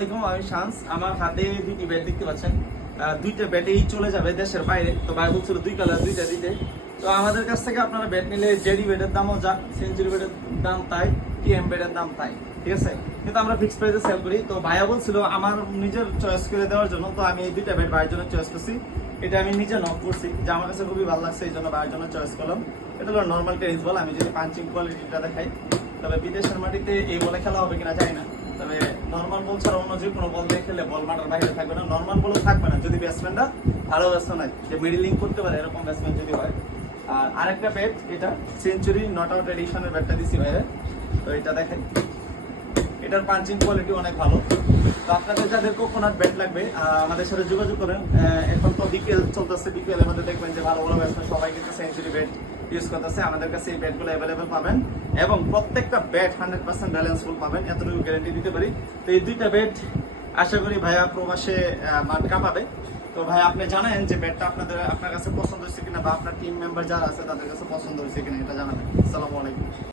আমি শান্স আমার হাতে দুটি ব্যাট দেখতে পাচ্ছেন, দুইটা ব্যাটেই চলে যাবে দেশের বাইরে। তো ভাই বলছিল দুই কালার দুইটা দিতে। তো আমাদের কাছ থেকে আপনারা ব্যাট নিলে জেডি ব্যাটের দামও যা, সেঞ্চুরি ব্যাটের দাম তাই, টিএম ব্যাটের দাম তাই, ঠিক আছে। কিন্তু আমরা ফিক্স প্রাইসে সেল করি। তো ভাইয়া বলছিল আমার নিজের চয়েস করে দেওয়ার জন্য, তো আমি এই দুইটা ব্যাট ভাইয়ের জন্য চয়েস করছি। এটা আমি নিজে নক করছি যে আমার কাছে খুবই ভালো লাগছে, এই জন্য ভাইয়ের জন্য চয়েস করলাম। এটা হলো নর্মাল টেনিস বল। আমি যদি পাঞ্চিং কোয়ালিটিটা দেখাই, তবে বিদেশের মাটিতে এই বলে খেলা হবে কিনা জানি না। তবে নর্মাল বল ছাড়া অন্য যে কোনো বল দিয়ে খেলে বল মাটার বাইরে থাকবে না, নর্মাল বলও থাকবে না যদি ব্যাটসম্যানটা ভালো ব্যাটসম্যান হয়, যে মিডলিং করতে পারে এরকম ব্যাটসম্যান যদি হয়। আর আরেকটা ব্যাট, এটা সেঞ্চুরি নট আউট এডিশনের ব্যাটটা দিছি বাইরে। তো এটা দেখেন, এটার পাঞ্চিং কোয়ালিটি অনেক ভালো। তো আপনাদের যাদের কোকোনাট ব্যাট লাগবে আমাদের সাথে যোগাযোগ করেন। এখন তো বিকেল চলতেছে, বিকেলের মধ্যে দেখবেন যে ভালো ভালো ব্যাটসম্যান সবাই কিন্তু সেঞ্চুরি ব্যাট ইউজ করতেছে। আমাদের কাছে এই ব্যাটগুলো অ্যাভেলেবেল পাবেন এবং প্রত্যেকটা ব্যাট 100% ব্যালেন্সফুল পাবেন, এতটুকু গ্যারান্টি দিতে পারি। তো এই দুইটা ব্যাট আশা করি ভাইয়া প্রবাসে মাঠ কাঁপাবে। তো ভাই আপনি জানেন যে ব্যাটটা আপনার কাছে পছন্দ হয়েছে কিনা, বা আপনার টিম মেম্বার যারা আছে তাদের কাছে পছন্দ হয়েছে কিনা, এটা জানাবেন। আসসালামু আলাইকুম।